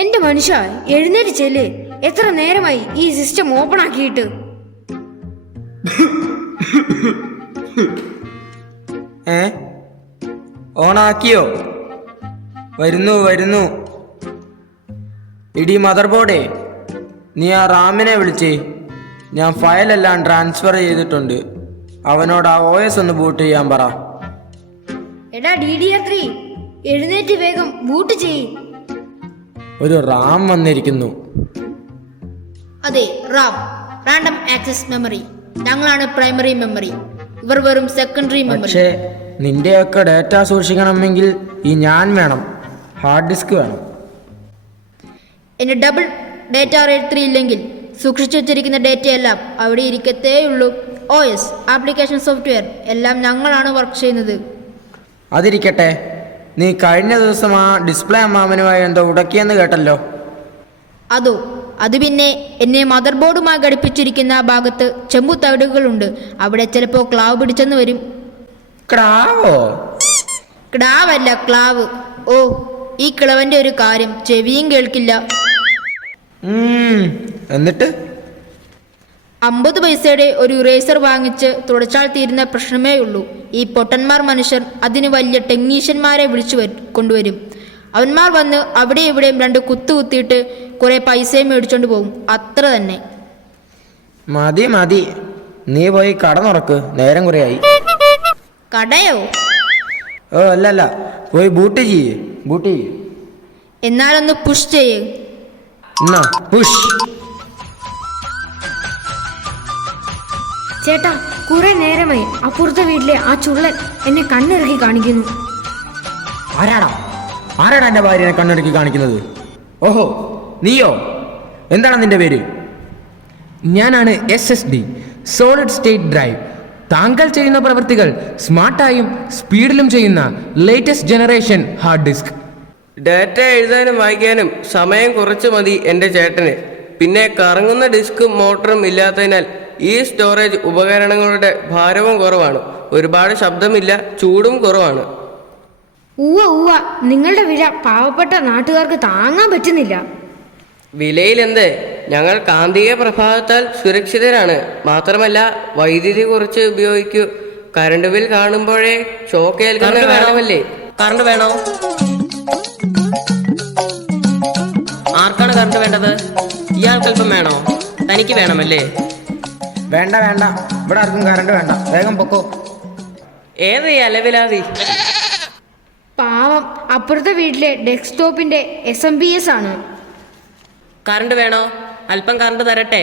എന്റെ മനുഷ്യ, എഴുന്നേറ്റ് ചെല്ല്. എത്ര നേരമായി ഈ സിസ്റ്റം ഓപ്പൺ ആക്കിയിട്ട്? ഓണാക്കിയോ? വരുന്നു. ഇടി മദർ ബോർഡേ, നീ ആ റാമിനെ വിളിച്ചേ. ഞാൻ ഫയലെല്ലാം ട്രാൻസ്ഫർ ചെയ്തിട്ടുണ്ട്. അവനോട് ആ OS ഒന്ന് ബൂട്ട് ചെയ്യാൻ പറ. എടാ DDR3, എഴുന്നേറ്റ് വേഗം ബൂട്ട് ചെയ്യ്. ഒരു റാം വന്നിരിക്കുന്നു. അതെ, റാം, റാൻഡം ആക്സസ് മെമ്മറി. ഞങ്ങളാണ് പ്രൈമറി മെമ്മറി, ഇവർ വെറും സെക്കൻഡറി മെമ്മറി. പക്ഷേ നിന്റെയൊക്കെ ഡേറ്റ സൂക്ഷിക്കണമെങ്കിൽ ഈ ഞാൻ വേണം, ഹാർഡ് ഡിസ്ക് വേണം. എന്റെ ഡബിൾ ഡേറ്റ റേറ്റ് 3 ഇല്ലെങ്കിൽ സൂക്ഷിച്ചു വെച്ചിരിക്കുന്ന ഡേറ്റയെല്ലാം അവിടെ ഇരിക്കത്തേയുള്ളൂ. OS, ആപ്ലിക്കേഷൻ, സോഫ്റ്റ്വെയർ എല്ലാം ഞങ്ങളാണ് വർക്ക് ചെയ്യുന്നത്. അതിരിക്കട്ടെ, നീ കഴിഞ്ഞ ദിവസം ആ ഡിസ്പ്ലേ അമ്മാമനുമായി എന്തോ ഉടക്കിയെന്ന് കേട്ടല്ലോ. അത് പിന്നെ എന്നെ മദർ ബോർഡുമായി ഘടിപ്പിച്ചിരിക്കുന്ന ഭാഗത്ത് ചെമ്പു തവിടുകളുണ്ട്. അവിടെ ചിലപ്പോൾ ക്ലാവ് പിടിച്ചെന്ന് വരും. ക്ലാവല്ല, ക്ലാവ്. ഓ, ഈ കിളവന്റെ ഒരു കാര്യം ചെവിയും കേൾക്കില്ല. എന്നിട്ട് 50 പൈസയുടെ ഒരു ഇറേസർ വാങ്ങിച്ച് തുടച്ചാൽ തീരുന്ന പ്രശ്നമേ ഉള്ളൂ. ഈ പൊട്ടന്മാർ മനുഷ്യർ അതിന് വലിയ ടെക്നീഷ്യന്മാരെ വിളിച്ചു കൊണ്ടുവരും. അവന്മാർ വന്ന് അവിടെ ഇവിടെയും 2 കുത്തിയിട്ട് കുറെ പൈസയും മേടിച്ചോണ്ട് പോകും. അത്ര തന്നെ. മതി, നീ പോയി കട തുറക്ക്, നേരം കുറയായി. കടയോ? ഓ അല്ല, പോയി ബൂട്ട് ചെയ്യ്. എന്നാലൊന്ന് പുഷ് ചെയ്യ്. പുഷ്. ചേട്ടാ, കുറെ നേരമായി അപ്പുറത്തെ വീട്ടിലെ ആ ചുള്ളൻ എന്നെ കണ്ണിറക്കി കാണിക്കുന്നു. ആരാടാ എന്റെ ഭാര്യനെ കണ്ണിറക്കി കാണിക്കുന്നത്? ഓഹോ, നീയോ? എന്താണ് നിന്റെ പേര്? ഞാനാണ് SSD, സോളിഡ് സ്റ്റേറ്റ് ഡ്രൈവ്. താങ്കൾ ചെയ്യുന്ന പ്രവൃത്തികൾ സ്മാർട്ടായും സ്പീഡിലും ചെയ്യുന്ന latest generation hard disk. Data എഴുതാനും വായിക്കാനും സമയം കുറച്ച് മതി എൻ്റെ ചേട്ടന്. പിന്നെ കറങ്ങുന്ന ഡിസ്കും മോട്ടറും ഇല്ലാത്തതിനാൽ ഈ സ്റ്റോറേജ് ഉപകരണങ്ങളുടെ ഭാരവും കുറവാണ്. ഒരുപാട് ശബ്ദമില്ല, ചൂടും കുറവാണ്. ഉവ്വ, നിങ്ങളുടെ വില പാവപ്പെട്ട നാട്ടുകാർക്ക് താങ്ങാൻ പറ്റുന്നില്ല. വിലയിലെന്ത്, ഞങ്ങൾ കാന്തിക പ്രഭാവത്താൽ സുരക്ഷിതരാണ്. മാത്രമല്ല വൈദ്യുതി കുറച്ച് ഉപയോഗിക്കൂ. കറണ്ട് ബിൽ കാണുമ്പോഴേ ഷോക്ക് ഏൽക്കുന്ന കാലമല്ലേ. കറണ്ട് വേണോ? ആർക്കാണ് കറണ്ട് വേണ്ടത്? ഇയാൾക്കല്പം വേണോ? തനിക്ക് വേണമല്ലേ? വേണ്ട, ഇവിടെ ആർക്കും കറണ്ട് വേണ്ട. വേഗം പൊക്കോ. ഏത് അലവിലാതി? പാവം, അപ്പുറത്തെ വീട്ടിലെ ഡെസ്ക്ടോപ്പിന്റെ SMBS ആണ്. കറണ്ട് വേണോ? അല്പം കറണ്ട് തരട്ടെ.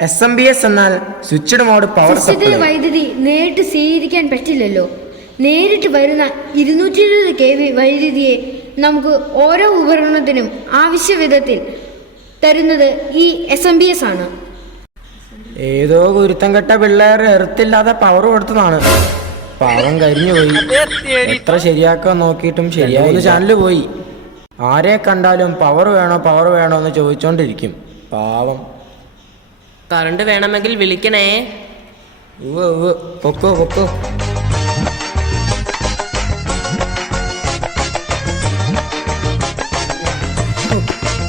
SMBS എന്നാൽ സ്വിച്ച്ഡ് മോഡ് പവർ സപ്ലൈ. വൈദ്യുതി നേരിട്ട് സ്വീകരിക്കാൻ പറ്റില്ലല്ലോ. നേരിട്ട് വരുന്ന 220 kV വൈദ്യുതിയെ നമുക്ക് ഓരോ ഉപകരണത്തിനും ആവശ്യ വിധത്തിൽ തരുന്നത് ഈ SMBS ആണ്. ഏതോ ഗുരുത്തം കെട്ട പിള്ളേർ എർത്തില്ലാതെ പവർ കൊടുത്തതാണ്. പാവം കരിഞ്ഞു പോയി. എത്ര ശരിയാക്കാൻ നോക്കിയിട്ടും ശരിയാവുന്ന ചാനല് പോയി. ആരെ കണ്ടാലും പവർ വേണോ എന്ന് ചോദിച്ചോണ്ടിരിക്കും. പാവം. കറണ്ട് വേണമെങ്കിൽ വിളിക്കണേ. പൊക്കോ.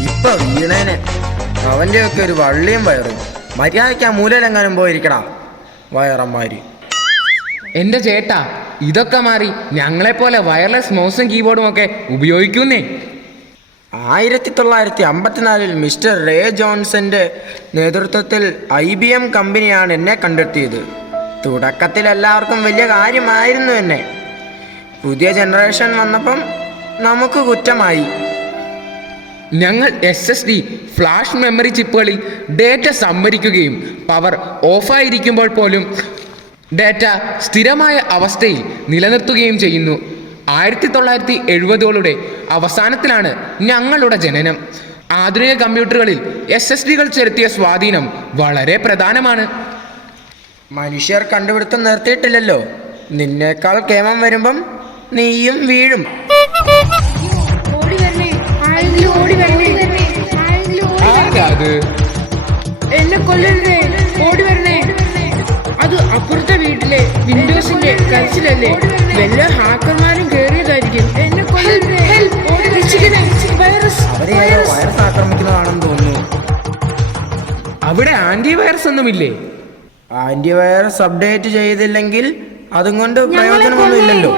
ഇപ്പൊ വീണേനെ. അവന്റെ ഒക്കെ ഒരു വള്ളിയും വയറും. മര്യാദയ്ക്ക് ആ മൂലയിലെങ്ങാനും പോയിരിക്കടാ വയറന്മാര്. എന്റെ ചേട്ടാ, ഇതൊക്കെ മാറി ഞങ്ങളെപ്പോലെ വയർലെസ് മൗസും കീബോർഡും ഒക്കെ ഉപയോഗിക്കുന്നേ. 1954 മിസ്റ്റർ റേ ജോൺസന്റെ നേതൃത്വത്തിൽ IBM കമ്പനിയാണ് എന്നെ കണ്ടെത്തിയത്. തുടക്കത്തിൽ എല്ലാവർക്കും വലിയ കാര്യമായിരുന്നു എന്നെ. പുതിയ ജനറേഷൻ വന്നപ്പം നമുക്ക് കുറ്റമായി. ഞങ്ങൾ SSD, ഫ്ലാഷ് മെമ്മറി ചിപ്പുകളിൽ ഡേറ്റ സംഭരിക്കുകയും പവർ ഓഫായിരിക്കുമ്പോൾ പോലും ഡേറ്റ സ്ഥിരമായ അവസ്ഥയിൽ നിലനിർത്തുകയും ചെയ്യുന്നു. 1970കളുടെ അവസാനത്തിലാണ് ഞങ്ങളുടെ ജനനം. ആധുനിക കമ്പ്യൂട്ടറുകളിൽ SSDകൾ ചെലുത്തിയ സ്വാധീനം വളരെ പ്രധാനമാണ്. മനുഷ്യർ കണ്ടുപിടുത്തം നിർത്തിയിട്ടില്ലല്ലോ. നിന്നേക്കാൾ കേമം വരുമ്പം നീയും വീഴും. എന്നെ കൊല്ലരുതേ, ഓടി വരണേ. അത് അപ്പുറത്തെ വീട്ടിലെ വിൻഡോസിന്റെ കരച്ചിലല്ലേ? വല്ല ഹാക്കർമാരും കേറിയതായിരിക്കും. എന്നെ കൊല്ലരുതേ, വൈറസ്. ഇവിടെ ആന്റിവൈറസ് ഒന്നുമില്ലേ? ആന്റിവൈറസ് അപ്ഡേറ്റ് ചെയ്തില്ലെങ്കിൽ അതും കൊണ്ട് പ്രയോജനമൊന്നും ഇല്ലല്ലോ.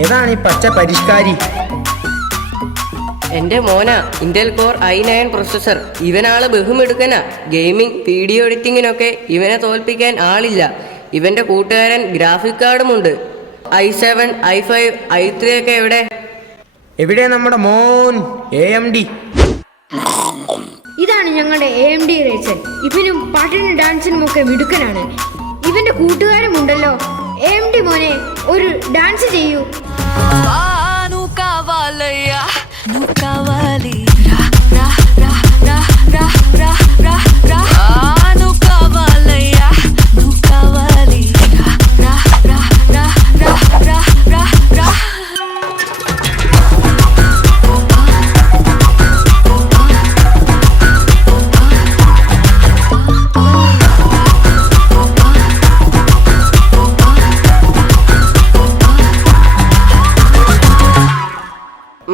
ഏതാണ് ഈ പച്ച പരിഷ്കാരി? എൻ്റെ മോന ഇന്റൽ കോർ i9 പ്രൊസസ്സർ. ഇവനാള് ബഹുമെടുക്കനാ. ഗെയിമിംഗ്, വീഡിയോ എഡിറ്റിങ്ങിനൊക്കെ ഇവനെ തോൽപ്പിക്കാൻ ആളില്ല. ഇവന്റെ കൂട്ടുകാരൻ ഗ്രാഫിക് കാർഡുമുണ്ട്. i7, i5, i3 ഒക്കെ എവിടെ? എവിടെ നമ്മുടെ മോൻ AMD? ഇതാണ് ഞങ്ങളുടെ AMD റേച്ചൽ. ഇവനും പാട്ടിനും ഡാൻസിനും ഒക്കെ മിടുക്കനാണ്. ഇവന്റെ കൂട്ടുകാരുമുണ്ടല്ലോ. AMD മോനെ, ഒരു ഡാൻസ് ചെയ്യൂ.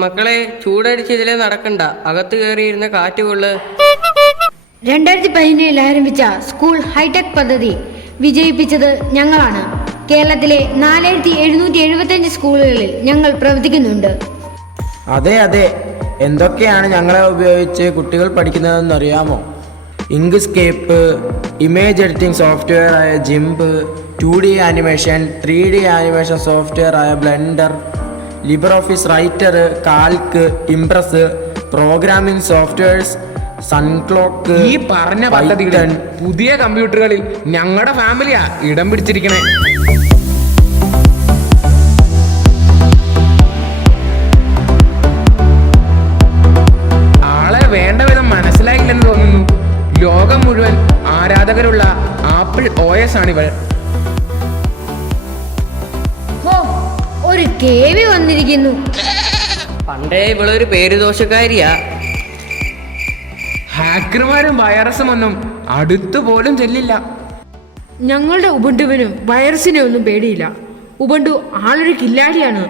മക്കളെ, ചൂടടിച്ച് ഇതിലെ നടക്കണ്ട. അകത്ത് കയറിയിരുന്ന കാറ്റ് കൊള്ളു. 2017 ആരംഭിച്ച സ്കൂൾ ഹൈടെക് പദ്ധതി വിജയിപ്പിച്ചത് ഞങ്ങളാണ്. കേരളത്തിലെ 4775 സ്കൂളുകളിൽ ഞങ്ങൾ പ്രവർത്തിക്കുന്നുണ്ട്. അതെ അതെ, എന്തൊക്കെയാണ് ഞങ്ങളെ ഉപയോഗിച്ച് കുട്ടികൾ പഠിക്കുന്നതെന്ന് അറിയാമോ? ഇങ്ക്സ്കേപ്പ്, ഇമേജ് എഡിറ്റിംഗ് സോഫ്റ്റ്വെയർ ആയ GIMP, 2D animation, 3D animation software ആയ Blender, Libre Office Writer, Calc, Impress, programming softwares, Sunclock. ഈ പറഞ്ഞ പദ്ധതികൾ പുതിയ കമ്പ്യൂട്ടറുകളിൽ ഞങ്ങളുടെ ഫാമിലിയാ ഇടം പിടിച്ചിരിക്കണേ. ആളെ വേണ്ട വിധം മനസ്സിലായില്ലെന്ന് തോന്നുന്നു. ലോകം മുഴുവൻ ആരാധകരുള്ള ആപ്പിൾ OS ആണിവൾ. ഒരു കേവി വന്നിരിക്കുന്നു. പണ്ടേ ഇവളൊരു പേരുദോഷക്കാരിയാ. ഹാക്കർമാരും വൈറസും ഒന്നും അടുത്തു പോലും ചെല്ലില്ല. ഞങ്ങളുടെ ഉബുണ്ടുവിനും വൈറസിനെ ഒന്നും പേടിയില്ല. ഉബുണ്ടു ആളൊരു കില്ലാടിയാണ്.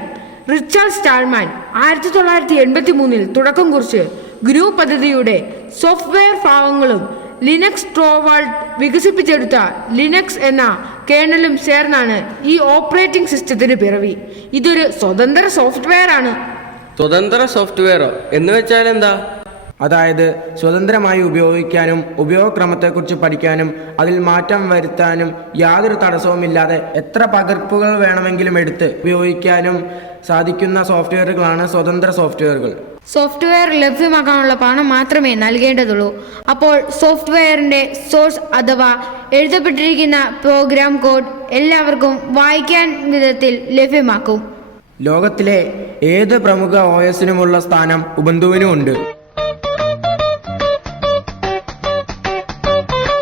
റിച്ചാർഡ് സ്റ്റാൾമാൻ 1983 തുടക്കം കുറിച്ച് ഗ്രൂ പദ്ധതിയുടെ സോഫ്റ്റ്വെയർ ഭാഗങ്ങളും ലിനക്സ് ട്രോവാൾട്ട് വികസിപ്പിച്ചെടുത്ത ലിനക്സ് എന്ന കേണലും ചേർന്നാണ് ഈ ഓപ്പറേറ്റിംഗ് സിസ്റ്റത്തിന് പിറവി. ഇതൊരു സ്വതന്ത്ര സോഫ്റ്റ്വെയർ ആണ്. സ്വതന്ത്ര സോഫ്റ്റ്വെയറോ എന്ന് വെച്ചാൽ എന്താ? അതായത് സ്വതന്ത്രമായി ഉപയോഗിക്കാനും ഉപയോഗക്രമത്തെക്കുറിച്ച് പഠിക്കാനും അതിൽ മാറ്റം വരുത്താനും യാതൊരു തടസ്സവുമില്ലാതെ എത്ര പകർപ്പുകൾ വേണമെങ്കിലും എടുത്ത് ഉപയോഗിക്കാനും സാധിക്കുന്ന സോഫ്റ്റ്വെയറുകളാണ് സ്വതന്ത്ര സോഫ്റ്റ്വെയറുകൾ. സോഫ്റ്റ്വെയർ ലഭ്യമാക്കാനുള്ള പണം മാത്രമേ നൽകേണ്ടതുള്ളൂ. അപ്പോൾ സോഫ്റ്റ്വെയറിന്റെ സോഴ്സ് അഥവാ എഴുതപ്പെട്ടിരിക്കുന്ന പ്രോഗ്രാം കോഡ് എല്ലാവർക്കും വായിക്കാൻ വിധത്തിൽ ലഭ്യമാക്കും. ലോകത്തിലെ ഏത് പ്രമുഖ OSനുമുള്ള സ്ഥാനം ഉബുണ്ടുവിനും ഉണ്ട്.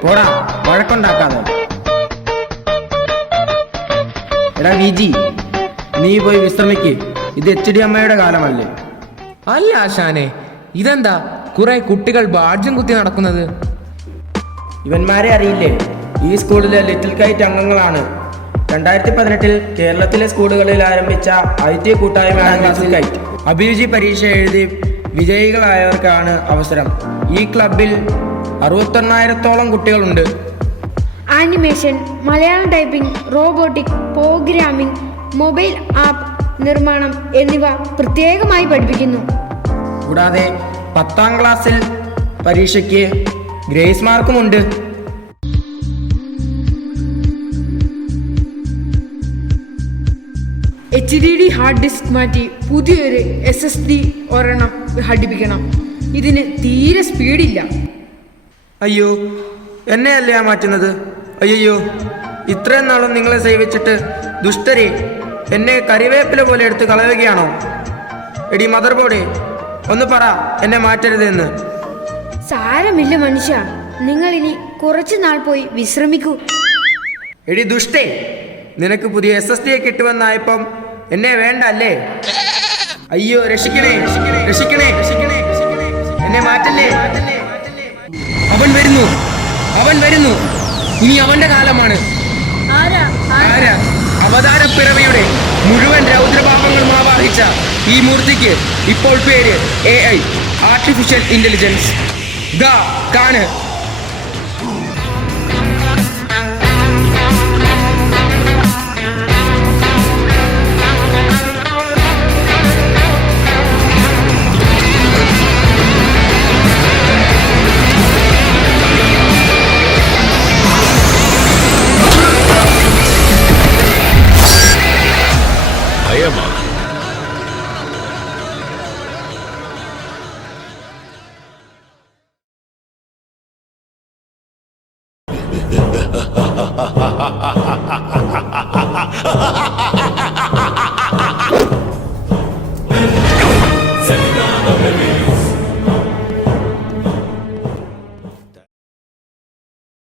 പോടാ, വഴക്കുണ്ടാക്കാതെ. എടാ വിജി, നീ പോയി വിശ്രമിക്ക്. ഇത് HDMIയുടെ കാലമല്ലേ? അല്ല ആശാനെ, ഇതെന്താ കുറെ കുട്ടികൾ ബാഡ്ജും കുത്തി നടക്കുന്നത്? ഇവന്മാരെ അറിയില്ലേ? ഈ സ്കൂളിലെ ലിറ്റിൽ കൈറ്റ് അംഗങ്ങളാണ്. 2018 കേരളത്തിലെ സ്കൂളുകളിൽ ആരംഭിച്ച IT കൂട്ടായ്മയാണ് ലിറ്റിൽ കൈറ്റ്. അഭിരുചി പരീക്ഷ എഴുതി വിജയികളായവർക്കാണ് അവസരം. ഈ ക്ലബിൽ 61,000-ഓളം കുട്ടികളുണ്ട്. Animation, Malayalam typing, robotic, programming, mobile app നിർമ്മാണം എന്നിവ പ്രത്യേകമായി പഠിപ്പിക്കുന്നു. കൂടാതെ 10ാം ക്ലാസ്സിൽ പരീക്ഷയ്ക്ക് ഗ്രേസ് മാർക്കുമുണ്ട്. HDD ഹാർഡ് ഡിസ്ക് മാറ്റി പുതിയൊരു SSD ഒരെണ്ണം ഘടിപ്പിക്കണം. ഇതിന് തീരെ സ്പീഡില്ല. അയ്യോ, എന്നെയല്ലേ മാറ്റുന്നത്? അയ്യോ, ഇത്രയും നാളും നിങ്ങളെ സേവിച്ചിട്ട് ദുഷ്ടരെ എന്നെ കരിവേപ്പില പോലെ എടുത്ത് കളയുകയാണോ? എടി മദർ ബോർഡേ, ഒന്ന് പറ എന്നെ മാറ്റരുതെന്ന്. സാരമില്ല മനുഷ്യ, നിങ്ങൾ ഇനി കുറച്ചു നാൾ പോയി വിശ്രമിക്കൂ. എടി ദുഷ്ടേ, നിനക്ക് പുതിയ SSD കിട്ടുമെന്നായപ്പം എന്നെ വേണ്ട അല്ലേ? അയ്യോ, രക്ഷിക്കണേ, രക്ഷിക്കണേ, രക്ഷിക്കണേ, എന്നെ മാറ്റല്ലേ. അവൻ വരുന്നു, അവൻ വരുന്നു. ഇനി അവന്റെ കാലമാണ്. ആരാ? അവതാരപ്പിറവിയുടെ മുഴുവൻ രൗദ്രപാപങ്ങളും ആവാഹിച്ച ഈ മൂർത്തിക്ക് ഇപ്പോൾ പേര് AI, ആർട്ടിഫിഷ്യൽ ഇന്റലിജൻസ്. ദാ കാണ്. ഭയമാണ്.